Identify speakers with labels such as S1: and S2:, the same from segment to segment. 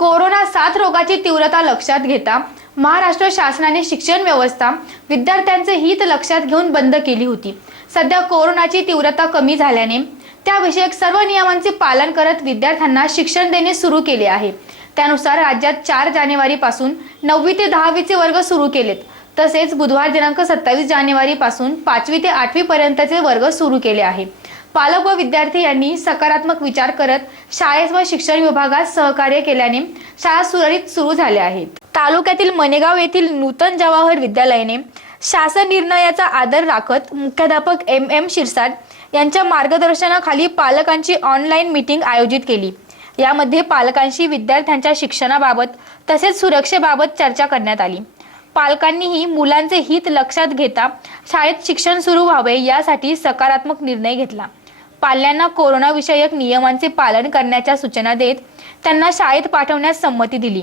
S1: Corona साथ रोगाची तीव्रता लक्षात घेता महाराष्ट्र शासनाने शिक्षण व्यवस्था विद्यार्थ्यांचे हित लक्षात घेऊन बंद केली होती. सध्या कोरोनाची तीव्रता कमी झाल्याने त्याविषयक सर्व नियमांचे पालन करत विद्यार्थ्यांना शिक्षण देणे सुरू केले आहे. त्यानुसार राज्यात चार जानेवारीपासून नववी ते दहावीचे वर्ग सुरू केलेत. तसेच बुधवार दिनांक सत्तावीस जानेवारीपासून पाचवी ते आठवीपर्यंतचे वर्ग सुरू केले आहे. पालक व विद्यार्थी यांनी सकारात्मक विचार करत शाळेत व शिक्षण विभागात सहकार्य केल्याने शाळा सुरळीत सुरू झाल्या आहेत. तालुक्यातील मनेगाव येथील नूतन जवाहर विद्यालयाने शासन निर्णयाचा आदर राखत मुख्याध्यापक एम एम शिरसाट यांच्या मार्गदर्शनाखाली पालकांची ऑनलाईन मीटिंग आयोजित केली. यामध्ये पालकांशी विद्यार्थ्यांच्या शिक्षणाबाबत तसेच सुरक्षेबाबत चर्चा करण्यात आली. पालकांनीही मुलांचे हित लक्षात घेता शाळेत शिक्षण सुरू व्हावे यासाठी सकारात्मक निर्णय घेतला. पाल्यांना कोरोनाविषयक नियमांचे पालन करण्याच्या सूचना देत त्यांना शाळेत पाठवण्यास संमती दिली.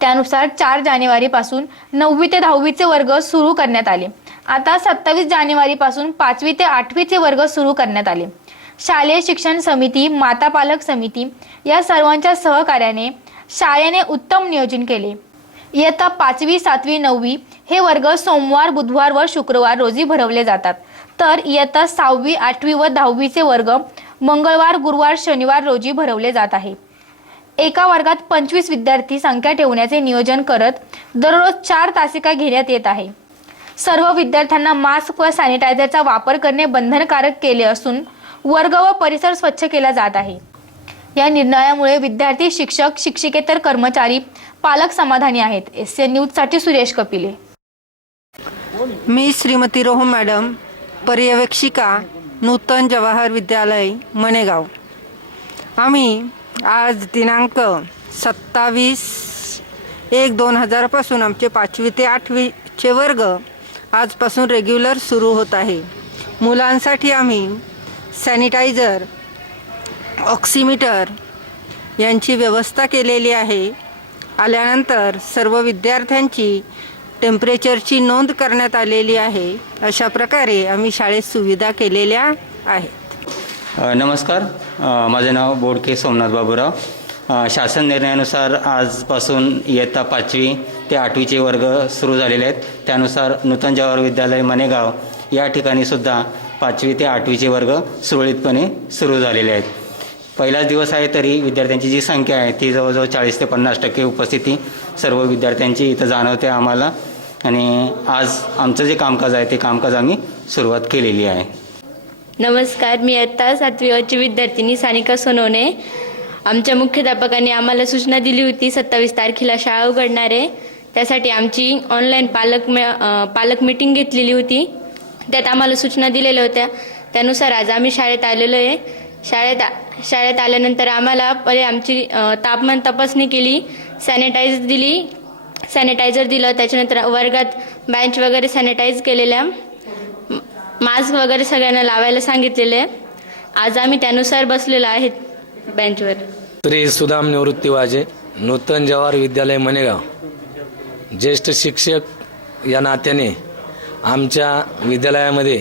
S1: त्यानुसार चार जानेवारीपासून नववी ते दहावीचे वर्ग सुरू करण्यात आले. आता सत्तावीस जानेवारीपासून पाचवी ते आठवीचे वर्ग सुरू करण्यात आले. शालेय शिक्षण समिती माता पालक समिती या सर्वांच्या सहकार्याने शाळेने उत्तम नियोजन केले. इयत्ता पाचवी सातवी नववी हे वर्ग सोमवार बुधवार व शुक्रवार रोजी भरवले जातात. तर इयत्ता सहावी आठवी व दहावीचे वर्ग मंगळवार गुरुवार शनिवार रोजी भरवले जात आहे. एका वर्गात पंचवीस विद्यार्थी संख्या ठेवण्याचे नियोजन करत दररोज चार तासिका घेण्यात येत आहे. सर्व विद्यार्थ्यांना मास्क व सॅनिटायझरचा वापर करणे बंधनकारक केले असून वर्ग व परिसर स्वच्छ केला जात आहे. या निर्णयामुळे विद्यार्थी शिक्षक शिक्षिकेतर कर्मचारी पालक समाधानी आहेत. एस एन न्यूजसाठी सुरेश कपिले.
S2: मी श्रीमती रोहू मॅडम. पर्यवेक्षिका नूतन जवाहर विद्यालय मनेगाव. आम्ही आज दिनांक सत्तावीस एक दोन हजारपासून आमचे पाचवी ते आठवीचे वर्ग आजपासून रेग्युलर सुरू होत आहे. मुलांसाठी आम्ही सॅनिटायझर ऑक्सिमीटर यांची व्यवस्था केलेली आहे. आल्यानंतर सर्व विद्यार्थ्यांची टेम्परेचरची नोंद करण्यात आलेली आहे. अशा प्रकारे आम्ही शाळेत सुविधा केलेल्या आहेत.
S3: नमस्कार. माझे नाव बोडके सोमनाथ बाबूराव. शासन निर्णयानुसार आजपासून इयत्ता पाचवी ते आठवीचे वर्ग सुरू झालेले आहेत. त्यानुसार नूतन जवाहर विद्यालय मनेगाव या ठिकाणी सुद्धा पाचवी ते आठवीचे वर्ग सुरळीतपणे सुरू झालेले आहेत. पहिलाच दिवस आहे तरी विद्यार्थ्यांची जी संख्या आहे ती जवळजवळ चाळीस ते पन्नास टक्के उपस्थिती सर्व विद्यार्थ्यांची इथं जाणवते आम्हाला. आणि आज आमचं जे कामकाज आहे ते कामकाज आम्ही सुरुवात केलेली आहे.
S4: नमस्कार मी आत्ता सातवी अची विद्यार्थिनी सानिका सोनवणे. आमच्या मुख्याध्यापकांनी आम्हाला सूचना दिली होती सत्तावीस तारखेला शाळा उघडणार आहे. त्यासाठी आमची ऑनलाईन पालक पालक मिटिंग घेतलेली होती. त्यात आम्हाला सूचना दिलेल्या होत्या. त्यानुसार आज आम्ही शाळेत आलेलो आहे. शाळेत शाळेत आल्यानंतर आम्हाला पहिले आमची तापमान तपासणी केली सॅनिटाईज दिली सॅनिटायझर दिलं त्याच्यानंतर वर्गात बेंच वगैरे सॅनिटाईज केलेल्या मास्क वगैरे सगळ्यांना लावायला सांगितलेले आहे. आज आम्ही त्यानुसार बसलेलो आहेत बेंचवर
S5: श्री सुदाम निवृत्ती वाजे नूतन जवाहर विद्यालय मनेगाव ज्येष्ठ शिक्षक या नात्याने आमच्या विद्यालयामध्ये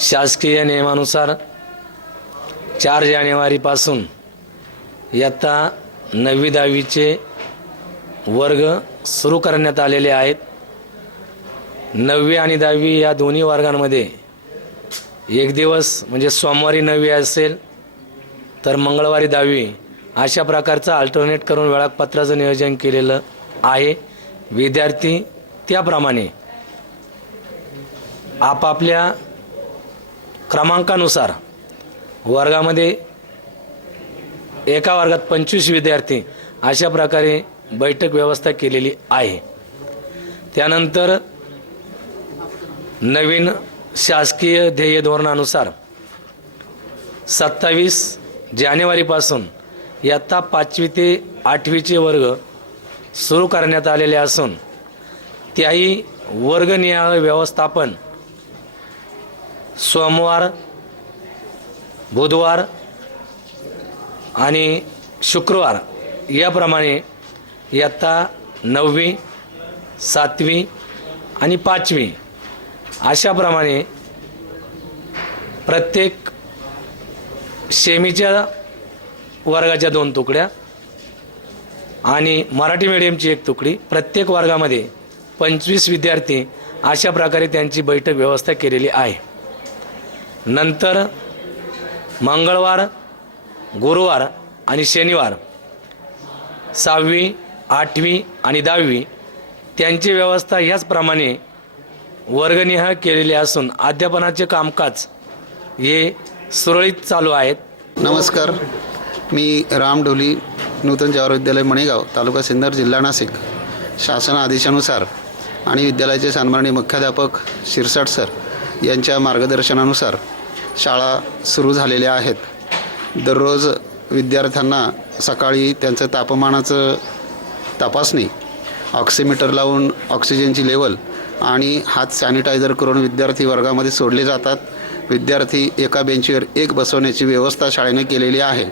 S5: शासकीय नियमानुसार चार जानेवारीपासून इयत्ता नववी दहावीचे वर्ग सुरू करण्यात आलेले आहेत. नववी आणि दहावी या दोन्ही वर्गांमध्ये एक दिवस म्हणजे सोमवारी नववी असेल तर मंगळवारी दहावी अशा प्रकारचं अल्टरनेट करून वेळापत्राचं नियोजन केलेलं आहे. विद्यार्थी त्याप्रमाणे आपापल्या क्रमांकानुसार वर्गामध्ये एका वर्गात पंचवीस विद्यार्थी अशा प्रकारे बैठक व्यवस्था केलेली आहे. त्यानंतर नवीन शासकीय ध्येय धोरणानुसार सत्तावीस जानेवारीपासून इयत्ता पाचवी ते आठवीचे वर्ग सुरू करण्यात आलेले असून त्याही वर्गनिहाय व्यवस्थापन सोमवार बुधवार आणि शुक्रवार याप्रमाणे इयत्ता नववी सातवी आणि पाचवी अशाप्रमाणे प्रत्येक शेमीच्या वर्गाच्या दोन तुकड्या आणि मराठी मिडियमची एक तुकडी. प्रत्येक वर्गामध्ये पंचवीस विद्यार्थी अशा प्रकारे त्यांची बैठक व्यवस्था केलेली आहे. नंतर मंगळवार गुरुवार आणि शनिवार सहावी आठवी आणि दहावी त्यांची व्यवस्था ह्याचप्रमाणे वर्गनिहाय केलेली असून अध्यापनाचे कामकाज हे सुरळीत चालू आहेत.
S6: नमस्कार. मी राम ढोली नूतन जवाहर विद्यालय मणेगाव तालुका सिन्नर जिल्हा नाशिक. शासन आदेशानुसार आणि विद्यालयाचे सन्माननीय मुख्याध्यापक शिरसाट सर यांच्या मार्गदर्शनानुसार शाळा सुरू झालेल्या आहेत. दररोज विद्यार्थ्यांना सकाळी त्यांचं तापमानाचं तपासणी ऑक्सिमीटर लावून ऑक्सिजनची लेवल आणि हात सॅनिटायझर करून विद्यार्थी वर्गामध्ये सोडले जातात. विद्यार्थी एका बेंचवर एक बसवण्याची व्यवस्था शाळेने केलेली आहे.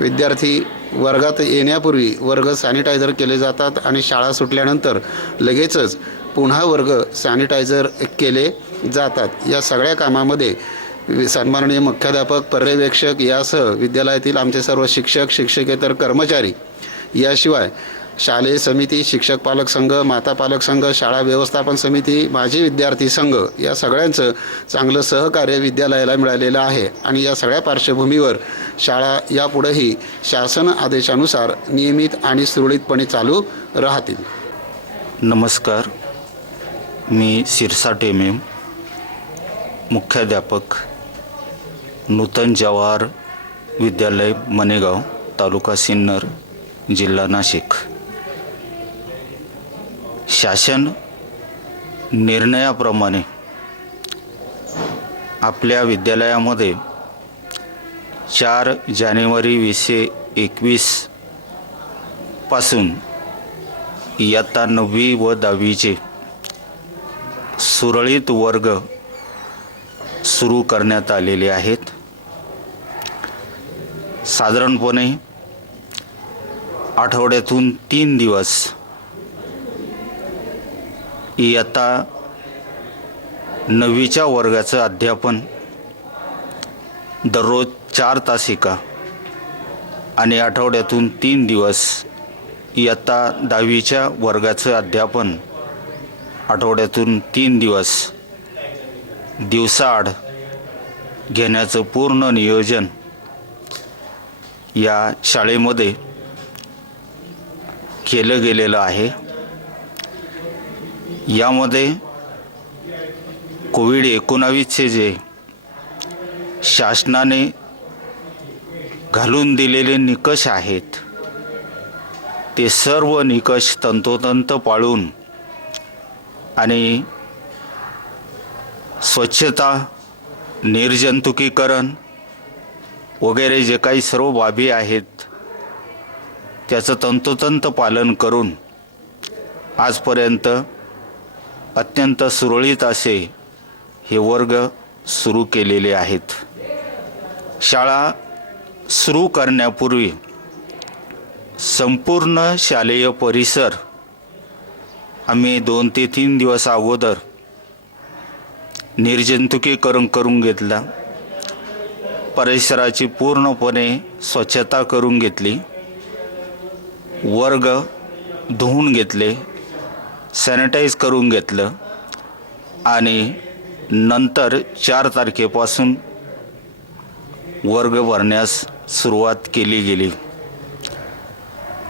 S6: विद्यार्थी वर्गात येण्यापूर्वी वर्ग सॅनिटायझर केले जातात आणि शाळा सुटल्यानंतर लगेचच पुन्हा वर्ग सॅनिटायझर केले जातात. या सगळ्या कामामध्ये सन्माननीय मुख्याध्यापक पर्यवेक्षक यासह विद्यालयातील आमचे सर्व शिक्षक शिक्षकेतर कर्मचारी याशिवाय शालेय समिती शिक्षक पालक संघ माता पालक संघ शाळा व्यवस्थापन समिती माजी विद्यार्थी संघ या सगळ्यांचं चांगलं सहकार्य विद्यालयाला मिळालेलं आहे. आणि या सगळ्या पार्श्वभूमीवर शाळा यापुढेही शासन आदेशानुसार नियमित आणि सुरळीतपणे चालू राहतील.
S7: नमस्कार. मी सिरसाट एम एम मुख्याध्यापक नूतन जवाहर विद्यालय मनेगाव तालुका सिन्नर जिल्हा नाशिक. शासन निर्णयाप्रमाणे आपल्या विद्यालयामध्ये चार जानेवारी वीसशे एकवीसपासून इयत्ता नववी व दहावीचे सुरळीत वर्ग सुरू करण्यात आलेले आहेत. साधारणपणे आठवड्यातून तीन दिवस इयत्ता नववीच्या वर्गाचं अध्यापन दररोज चार तास एका आणि आठवड्यातून तीन दिवस इयत्ता दहावीच्या वर्गाचं अध्यापन आठवड्यातून तीन दिवस दिवसाआड घेण्याचं पूर्ण नियोजन या शाळेमध्ये केलं गेलेलं आहे. यामध्ये कोविड एकोणावीसचे जे शासनाने घालून दिलेले निकष आहेत ते सर्व निकष तंतोतंत पाळून आणि स्वच्छता निर्जंतुकीकरण वगैरे जे काही सर्व बाबी आहेत त्याचं तंतोतंत पालन करून आजपर्यंत अत्यंत सुरळीत असे हे वर्ग सुरू केलेले आहेत. शाळा सुरू करण्यापूर्वी संपूर्ण शालेय परिसर आम्ही दोन ते तीन दिवस अगोदर निर्जंतुकीकरण करून घेतला. परिसराची पूर्णपणे स्वच्छता करून घेतली. वर्ग धुवून घेतले. सॅनिटाईज करून घेतलं आणि नंतर चार तारखेपासून वर्ग भरण्यास सुरुवात केली गेली.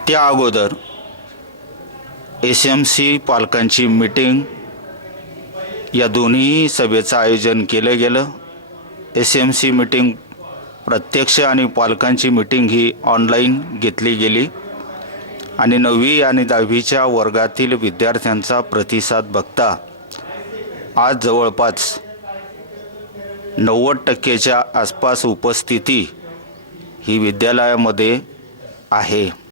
S7: त्या अगोदर एस एम सी पालकांची मीटिंग या दोन्ही सभेचं आयोजन केलं गेलं. एस एम सी मीटिंग प्रत्यक्ष आणि पालकांची मीटिंग ही ऑनलाईन घेतली गेली. आणि नववी आणि दहावीच्या वर्गातील विद्यार्थ्यांचा प्रतिसाद बघता आज जवळपास नव्वद टक्केच्या आसपास उपस्थिती ही विद्यालयामध्ये आहे.